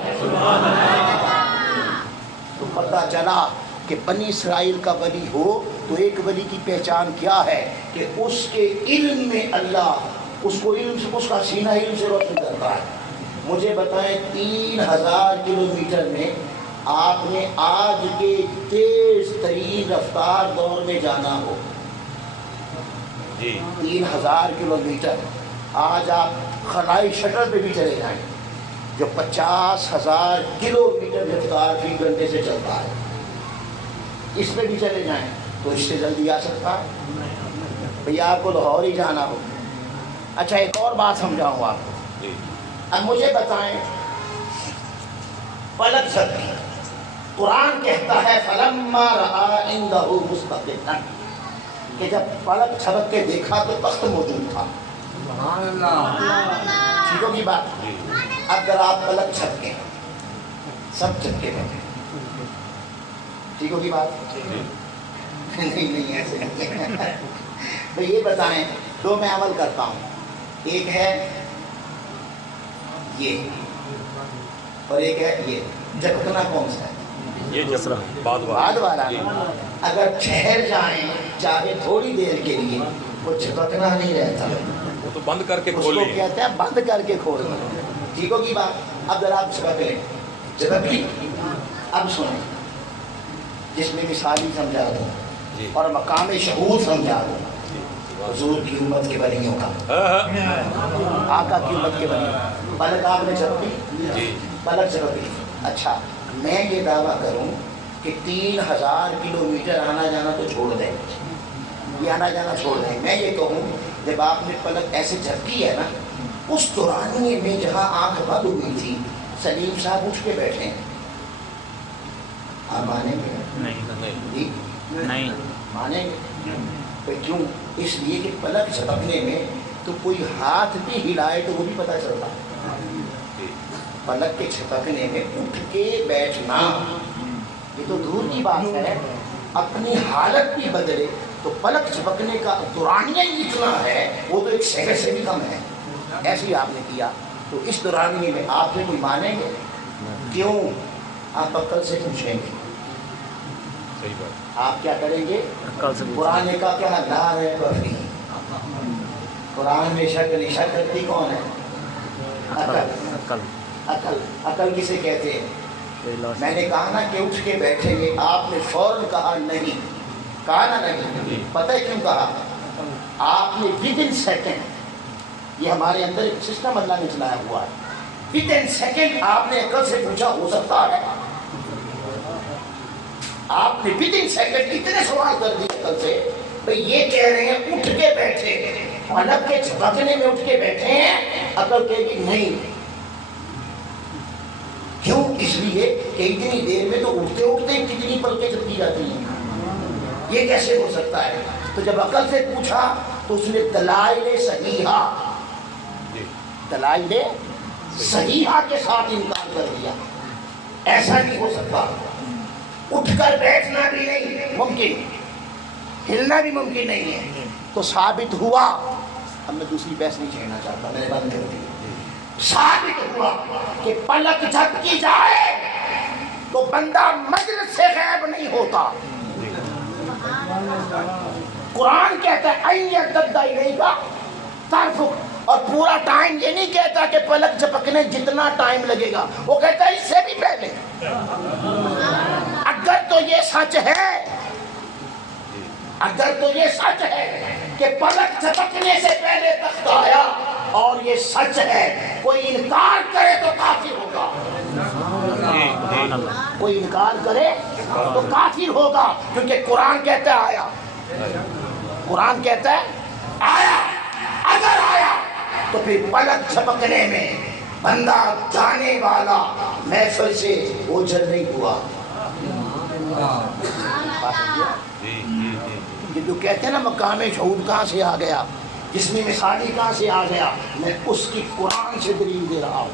تو پتہ چلا کہ بنی اسرائیل کا ولی ہو تو ایک ولی کی پہچان کیا ہے کہ اس کے علم میں اللہ اس کو علم سے، اس کا سینہ علم سے روشن کرتا ہے۔ مجھے بتائیں 3000 کلومیٹر میں آپ نے آج کے تیز ترین رفتار دور میں جانا ہو، 3000 کلومیٹر، آج آپ خلائی شٹل پہ بھی چلے جائیں جو 50,000 کلومیٹر رفتار فی گھنٹے سے چلتا ہے، اس پہ بھی چلے جائیں تو اس سے جلدی آ سکتا ہے؟ بھئی آپ کو لاہور ہی جانا ہو۔ اچھا ایک اور بات سمجھاؤں آپ کو، اب مجھے بتائیں پلک جھپکی، قرآن کہتا ہے فَلَمَّا رَآ عِندَهُ مُسْتَقِرًا، کہ جب پلک جھپک کے دیکھا تو تخت موجود تھا۔ سبحان اللہ، ٹھیک ہوگی بات؟ اگر آپ پلک جھپکیں سب جھپکے بیٹھے، ٹھیک ہوگی بات؟ نہیں ایسے نہیں۔ تو یہ بتائیں، دو میں عمل کرتا ہوں، ایک ہے یہ اور ایک ہے یہ، جھپکنا کون سا ہے؟ یہ جسرا بعد والا۔ اگر ٹھہر جائیں چاہے تھوڑی دیر کے لیے، وہ جھپکنا نہیں رہتا، وہ تو بند کر کے اس کھول کو لی، کہتے ہیں بند کر کے کھولنا۔ ٹھیک ہوگی بات؟ اب ذرا آپ جھپک لیں، جھپک لی۔ اب سنیں، جس میں مثالی سمجھا دوں اور مقام شہود سمجھا دوں، حضور کی امت کے ولیوں کا، آقا کی امت کے ولیوں۔ پلک آپ نے جھپکی، پلک جھپکی، اچھا میں یہ دعویٰ کروں کہ 3000 کلومیٹر آنا جانا تو چھوڑ دیں، یہ آنا جانا چھوڑ دیں، میں یہ کہوں جب آپ نے پلک ایسے جھپکی ہے نا، اس دورانیے میں جہاں آنکھ بند ہوئی تھی سلیم صاحب اٹھ کے بیٹھے ہیں، آپ مانیں گے؟ نہیں مانیں گے؟ کیوں؟ اس لیے کہ پلک جھپکنے میں تو کوئی ہاتھ بھی ہلائے تو وہ بھی پتہ چلتا ہے۔ پلک کے جھپکنے میں اٹھ کے بیٹھنا یہ تو دور کی بات ہے، اپنی حالت بھی بدلے تو پلک جھپکنے کا دورانیہ ہی اتنا ہے، وہ تو ایک سیکنڈ سے بھی کم ہے، ایسے ہی آپ نے کیا۔ تو اس دورانیے میں آپ سے کوئی مانیں گے؟ کیوں؟ آپ عقل سے پوچھیں گے، آپ کیا کریں گے؟ قرآن کا کیا لا ریب فیہ، قرآن میں شک نہیں، شک کرتی کون ہے؟ عقل۔ عقل کسے کہتے ہیں؟ میں نے کہا نا کہ اٹھ کے بیٹھیں گے، آپ نے فوراً کہا نہیں، کہا نا نہیں، پتہ ہے کیوں کہا؟ آپ نے ودن سیکنڈ، یہ ہمارے اندر ایک سسٹم اللہ نے چلایا ہوا ہے، ودن سیکنڈ آپ نے عقل سے پوچھا ہو سکتا ہے؟ آپ نے ودن سیکنڈ اتنے سوال کر دیے عقل سے، بھئی یہ کہہ رہے ہیں اٹھ کے بیٹھے، پلک کے جھپکنے میں اٹھ کے بیٹھے ہیں، عقل کہے گی نہیں۔ کیوں؟ اس لیے کہ اتنی دیر میں تو اٹھتے اٹھتے کتنی پلکیں جھپکی جاتی ہیں، یہ کیسے ہو سکتا ہے؟ تو جب عقل سے پوچھا تو اس نے دلائل صحیحہ، دلائل صحیحہ کے ساتھ انکار کر دیا، ایسا نہیں ہو سکتا، اٹھ کر بیٹھنا بھی نہیں ممکن، ہلنا بھی ممکن نہیں ہے۔ تو ثابت ہوا، اب میں دوسری بحث نہیں چھیڑنا چاہتا، میں نے بند کر دی، ثابت ہوا کہ پلک جھپکی جائے تو بندہ مجلس سے غائب نہیں ہوتا۔ قرآن کہتا ہے اَن یرتد الیک طرفک، اور پورا ٹائم یہ نہیں کہتا کہ پلک جھپکنے جتنا ٹائم لگے گا، وہ کہتا ہے اس سے بھی پہلے۔ اگر تو یہ سچ ہے، اگر تو یہ سچ ہے کہ پلک جھپکنے سے پہلے تخت آیا، اور یہ سچ ہے، کوئی انکار کرے تو کافر ہوگا، کوئی انکار کرے تو کافر ہوگا، کیونکہ قرآن کہتا ہے آیا، قرآن کہتا ہے آیا۔ اگر آیا تو پھر پلک جھپکنے میں بندہ جانے والا محفل سے اوجھل نہیں ہوا۔ یہ جو کہتے ہیں نا مقام شہود کہاں سے آ گیا، جسمی مثالی کہاں سے آ گیا، میں اس کی قرآن سے دلیل دے رہا ہوں۔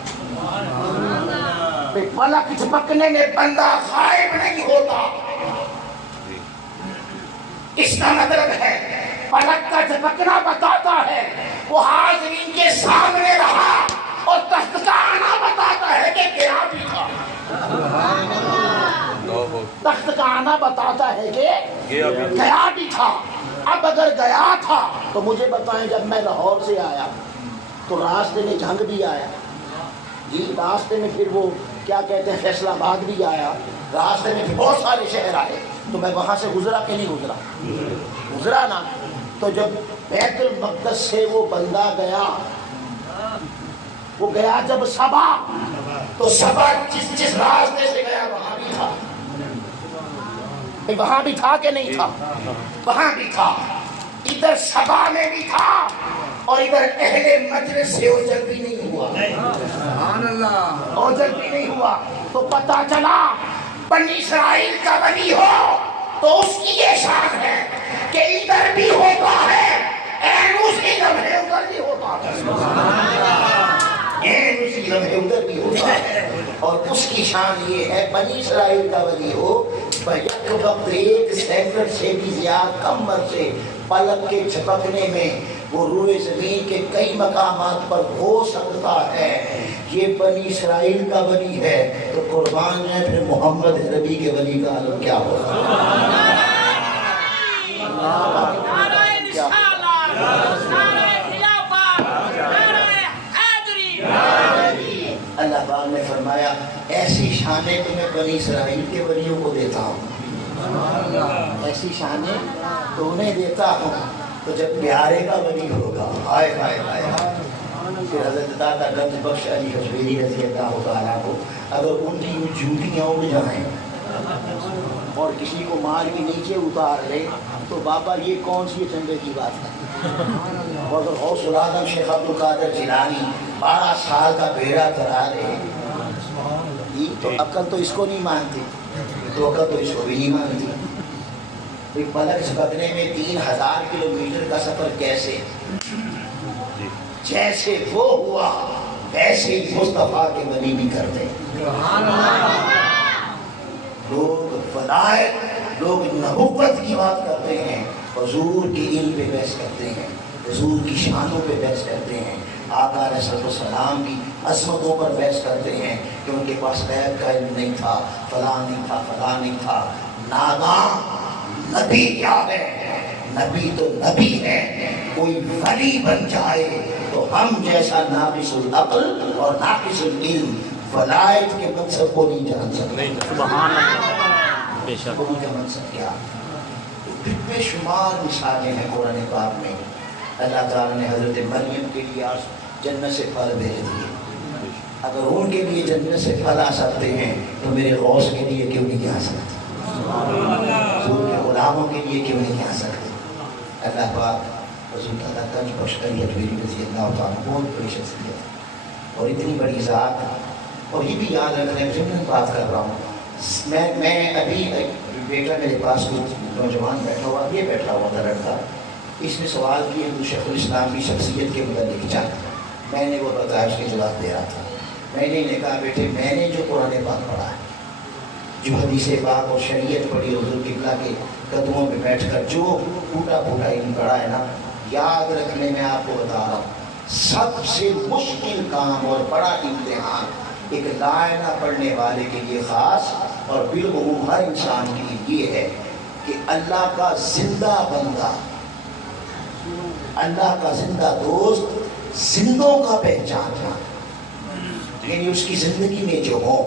پلک جھپکنے میں بندہ غائب نہیں ہوتا، اس کا مطلب ہے فلک کا جھپکنا بتاتا ہے وہ حاضرین کے سامنے رہا، اور تخت کا آنا بتاتا ہے کہ گیا بھی تھا۔ تخت کا آنا بتاتا ہے کہ گیا بھی تھا۔ اب اگر گیا تھا تو مجھے بتائیں، جب میں لاہور سے آیا تو راستے میں جھنگ بھی آیا جی، راستے میں پھر وہ کیا کہتے ہیں فیصل آباد بھی آیا، راستے میں بہت سارے شہر آئے، تو میں وہاں سے گزرا کہ نہیں گزرا؟ گزرا نا۔ تو جب بیت المقدس سے وہ بندہ گیا، وہ گیا جب سبا، تو سبا جس راستے سے گیا وہاں بھی تھا، وہاں بھی تھا کہ نہیں تھا؟ وہاں بھی تھا، ادھر سبا میں بھی تھا، اور ادھر اہل مجلس سے اوجل بھی نہیں ہوا، سبحان اللہ، اوجل بھی نہیں ہوا۔ تو پتہ چلا بنی اسرائیل کا ولی ہو تو اس کی یہ شان ہے کہ ادھر بھی ہوتا ہے، این اسی لمحے ادھر بھی ہوتا ہے، این اسی لمحے ادھر بھی ہوتا ہے۔ اور اس کی شان یہ ہے بنی اسرائیل کا ولی ہو یک وقت 1 سیکنڈ سے بھی زیادہ کم عرصے پلک کے جھپکنے میں وہ روئے زمین کے کئی مقامات پر ہو سکتا ہے۔ یہ بنی اسرائیل کا ولی ہے تو قربان ہے پھر محمد عربی کے ولی کا عالم کیا ہوگا؟ اللہ پاک نے فرمایا ایسی شانیں تمہیں بنی اسرائیل کے ولیوں کو دیتا ہوں، ایسی شانیں تو انہیں دیتا ہوں، تو جب پیارے کا ولی ہوگا، ہائے ہائے ہائے ہائے، پھر حضرت داتا گنج بخش علی حجویری رضی اللہ تعالیٰ کو اگر ان کی جوتیاں اڑ جائیں اور کسی کو مال کے نیچے اتار لے تو بابا یہ کون سی چندے کی بات ہے؟ اور غوث العظم شیخ عبدالقادر جیلانی 12 سال کا بیڑا کرا رہے، تو عقل تو اس کو نہیں مانتی، تو عقل تو اس کو بھی نہیں مانتی۔ ایک پلک جھپکنے میں 3000 کلومیٹر کا سفر کیسے؟ جیسے وہ ہوا ویسے ہی مصطفیٰ کے ولی بھی کرتے۔ لوگ ولایت، لوگ نبوت کی بات کرتے ہیں، حضور کے علم پہ بحث کرتے ہیں، حضور کی شانوں پہ بحث کرتے ہیں، آقا علیہ السلام کی عظمتوں پر بحث کرتے ہیں کہ ان کے پاس غیب کا علم نہیں تھا، فلاں نہیں تھا، فلاں نہیں تھا۔ نادان نبی کیا ہے؟ نبی تو نبی ہے، کوئی ولی بن جائے تو ہم جیسا ناقص العقل اور ناقص العلم ولایت کے منصب کو نہیں جان سکتے۔ سبحان اللہ، بے شک ولی کا منصب کیا؟ بے شمار مثالیں ہیں قرآن پاک میں۔ اللہ تعالیٰ نے حضرت مریم کے لیے جنت سے پھل بھیج دیے، اگر ان کے لیے جنت سے پھل آ سکتے ہیں تو میرے غوث کے لیے کیوں نہیں آ سکتے؟ حضور کے غلاموں کے لیے کیوں نہیں آ سکتے؟ اللہ پاک حضور تعالیٰ گنج بخش علی حجویری رضی اللہ تعالیٰ بہت بڑی شخصیت اور اتنی بڑی ذات۔ اور یہ بھی یاد رکھنے میں بات کر رہا ہوں، میں ابھی بیٹا میرے پاس کچھ نوجوان بیٹھا ہوا، یہ بیٹھا ہوا تھا لڑکا، اس نے سوال کیے شیخ الاسلام کی شخصیت کے متعلق جانا، میں نے وہ بتایا، اس کے جواب دے رہا تھا۔ میں نے کہا بیٹے میں نے جو قرآن پاک پڑھا ہے، جو حدیث پاک اور شریعت پڑھی حضور قبلہ کے قدموں میں بیٹھ کر جو ٹوٹا پھوٹا علم پڑھا ہے نا، یاد رکھنے میں آپ کو بتا رہا ہوں سب سے مشکل کام اور بڑا امتحان ایک لا الہ پڑھنے والے کے لیے خاص اور بالعموم ہر انسان کے لیے یہ ہے کہ اللہ کا زندہ بندہ، اللہ کا زندہ دوست، زندوں کا پہچان، یعنی اس کی زندگی میں جو ہو،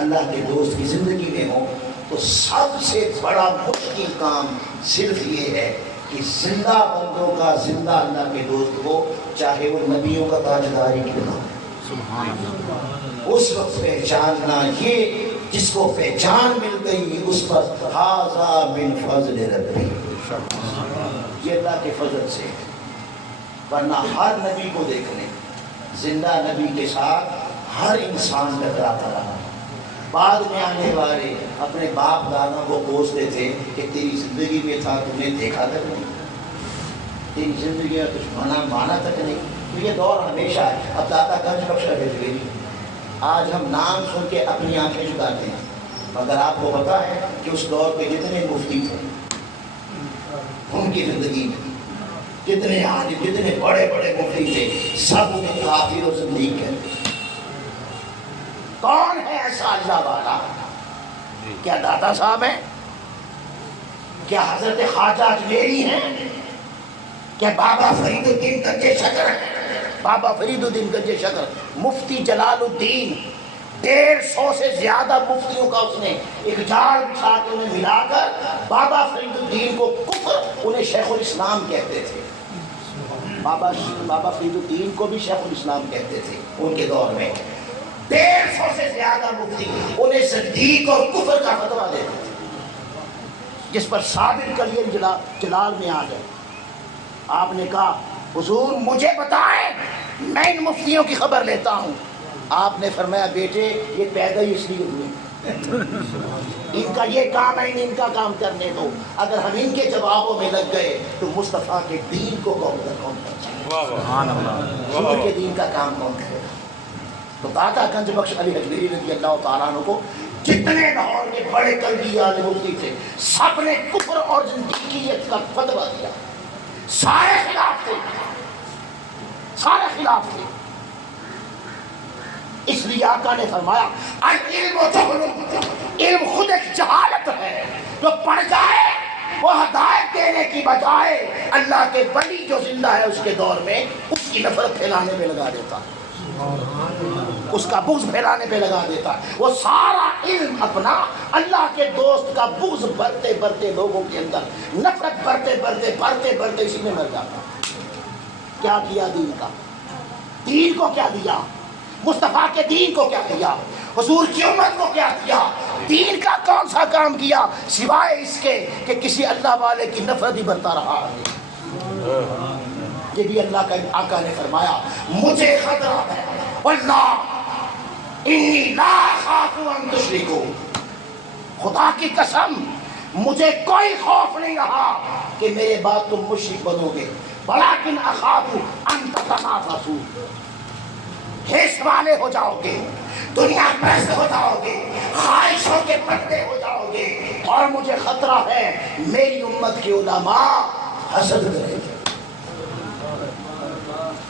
اللہ کے دوست کی زندگی میں ہو، تو سب سے بڑا مشکل کام صرف یہ ہے کہ زندہ بندوں کا زندہ اللہ کے دوست ہو، چاہے وہ نبیوں کا تاجدار ہی کیوں نہ ہو۔ اس وقت پہچاننا، یہ جس کو پہچان مل گئی اس پر ھذا من فضل ربی، یہ اللہ کے فضل سے، ورنہ ہر نبی کو دیکھ لیں، زندہ نبی کے ساتھ ہر انسان ٹکراتا رہا۔ بعد میں آنے والے اپنے باپ دادا کو کوستے تھے کہ تیری زندگی میں تھا، تم نے دیکھا تک نہیں، تیری زندگی میں کچھ مانا تک نہیں۔ تو یہ دور ہمیشہ ہے۔ اب داتا گنج بخش حجویری، آج ہم نام سن کے اپنی آنکھیں جھکاتے ہیں، مگر آپ کو پتا ہے کہ اس دور کے جتنے مفتی تھے ان کی زندگی میں جتنے عالم جتنے بڑے بڑے مفتی تھے سب انہیں کافر و زندیق کہتے تھے۔ کون ہے ایسا اللہ والا؟ کیا داتا صاحب ہیں؟ کیا حضرت خواجہ اجمیری ہیں؟ کیا بابا فرید الدین گنج شکر ہیں؟ بابا فرید الدین گنج شکر، مفتی جلال الدین 150 سے زیادہ مفتیوں کا اس نے ایک جال بچھا کے انہیں ملا کر بابا فرید الدین کو کفر، انہیں شیخ الاسلام کہتے تھے۔ بابا فرید الدین کو بھی شیخ الاسلام کہتے تھے ان کے دور میں۔ 150 سے زیادہ مفتی انہیں صدیق اور کفر کا فتویٰ دیتے تھے، جس پر ثابت کریے جلال میں آ گئے۔ آپ نے کہا حضور مجھے بتائیں، میں ان مفتیوں کی خبر لیتا ہوں۔ آپ نے فرمایا بیٹے یہ پیدا ہی اس لیے ہوئے، ان کا یہ کام ہے، ان کا کام کرنے دو۔ اگر ہم ان کے جوابوں میں لگ گئے تو مصطفیٰ کے دین کو کون کرے، کے دین کا کام کون کرے گا؟ تو داتا گنج بخش علی حجویری رضی اللہ تعالیٰ عنہ کو جتنے لاہور کے بڑے قلبی عالم مفتی تھے سب نے کفر اور زندگیت کا فتویٰ دیا، سارے خلاف تھے، سارے خلاف تھے۔ اس لیے آقا نے فرمایا العلم جہل، علم خود ایک جہالت ہے، جو پڑھ جائے وہ ہدایت دینے کی بجائے اللہ کے ولی جو زندہ ہے اس کے دور میں اس کی نفرت پھیلانے میں لگا دیتا ہے، اس کا بغض پھیلانے پہ لگا دیتا ہے۔ وہ سارا علم اپنا اللہ کے دوست کا بغض بڑھتے بڑھتے لوگوں کے اندر نفرت بڑھتے بڑھتے بڑھتے بڑھتے اسی میں مر جاتا۔ کیا کیا دین کا؟ دین کو کیا دیا؟ مصطفیٰ کے دین کو کیا دیا؟ حضور کی امت کو کیا دیا؟ دین کا کون سا کام کیا سوائے اس کے کہ کسی اللہ والے کی نفرت ہی بنتا رہا ہے؟ یہ بھی اللہ کا آقا نے فرمایا مجھے خطرہ ہے واللہ انی لا اخاف ان تشرکوا، خدا کی قسم مجھے کوئی خوف نہیں رہا کہ میرے بعد تم مشرک بنو گے، ولیکن اخاف ان تتنافسوا، حیث والے ہو جاؤ گے، دنیا پرست ہو جاؤ گے، خواہشوں کے پردے ہو جاؤ گے، اور مجھے خطرہ ہے میری امت کے علماء حسد کریں گے،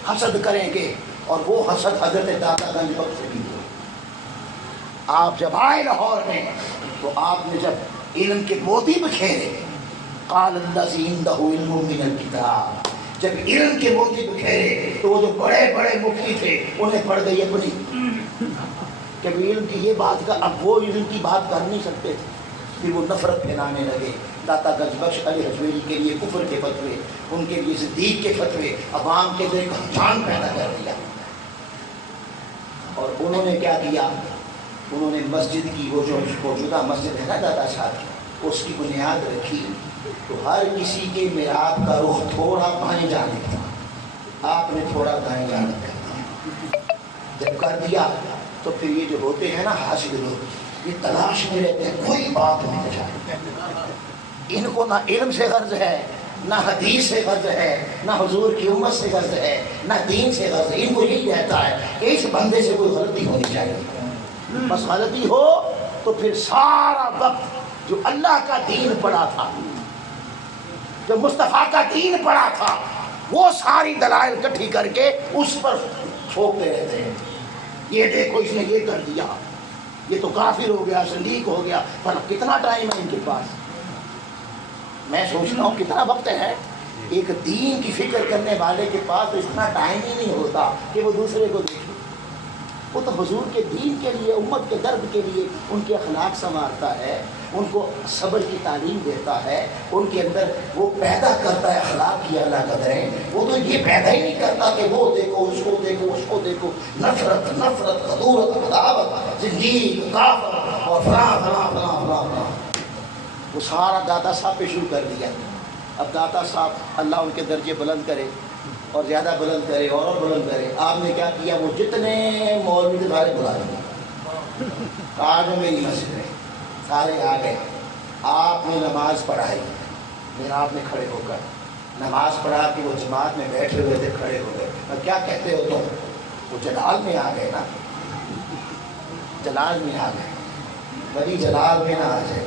حسد کریں گے، اور وہ حسد حضرت داتا گنج بخش کی ہے۔ آپ جب آئے لاہور میں تو آپ نے جب علم کے موتی بکھیرے، قال الذی عندہ علم من الکتاب، جب علم کے موتی بکھیرے تو وہ جو بڑے بڑے مفتی تھے انہیں پڑ گئی اپنی، جب علم کی یہ بات کا، اب وہ علم کی بات کر نہیں سکتے تھے، پھر وہ نفرت پھیلانے لگے۔ داتا گنج بخش علی حجویری کے لیے کفر کے فتوے، ان کے لیے صدیق کے فتوے، عوام کے دل کا جان پیدا کر دیا۔ اور انہوں نے کیا کیا؟ انہوں نے مسجد کی وہ جو موجودہ مسجد ہے نا داتا صاحب، اس کی بنیاد رکھی تو ہر کسی کے محراب کا رخ تھوڑا بائیں جانے کا، آپ نے تھوڑا دائیں جانے کر دیا۔ جب کر دیا تو پھر یہ جو ہوتے ہیں نا حاشد لوگ، یہ تلاش میں رہتے ہیں کوئی بات نہیں جائے، ان کو نہ علم سے غرض ہے، نہ حدیث سے غرض ہے، نہ حضور کی امت سے غرض ہے، نہ دین سے غرض ہے، ان کو یہی رہتا ہے کہ اس بندے سے کوئی غلطی ہونی چاہیے، بس غلطی ہو تو پھر سارا وقت جو اللہ کا دین پڑا تھا، جو مصطفیٰ کا دین پڑا تھا، وہ ساری دلائل اکٹھی کر کے اس پر ٹھوکتے رہتے ہیں۔ یہ دیکھو اس نے یہ کر دیا، یہ تو کافر ہو گیا، زندیق ہو گیا، پر کتنا ٹائم ہے ان کے پاس؟ میں سوچتا ہوں کتنا وقت ہے؟ ایک دین کی فکر کرنے والے کے پاس اتنا ٹائم ہی نہیں ہوتا کہ وہ دوسرے کو دیکھے۔ وہ تو حضور کے دین کے لیے، امت کے درد کے لیے ان کے اخلاق سنوارتا ہے، ان کو صبر کی تعلیم دیتا ہے، ان کے اندر وہ پیدا کرتا ہے اخلاق کی اعلیٰ قدریں۔ وہ تو یہ پیدا ہی نہیں کرتا کہ وہ دیکھو اس کو دیکھو اس کو دیکھو، نفرت نفرت خطورت عداوت زندگی کافر اور فلاں فلاں فلاں فلاں فلاں، وہ سارا داتا صاحب پہ شروع کر دیا۔ اب داتا صاحب اللہ ان کے درجے بلند کرے اور زیادہ بلند کرے اور بلند کرے۔ آپ نے کیا کیا؟ وہ جتنے مولوی تھے سارے بلا لیے، آج میری مسجد میں سارے آ گئے۔ آپ نے نماز پڑھائی، پھر آپ نے کھڑے ہو کر نماز پڑھا کہ وہ جماعت میں بیٹھے ہوئے تھے کھڑے ہو گئے۔ اور کیا کہتے ہو تم؟ وہ جلال میں آ گئے نا، جلال میں آ گئے، بڑی جلال میں نہ آ جائے،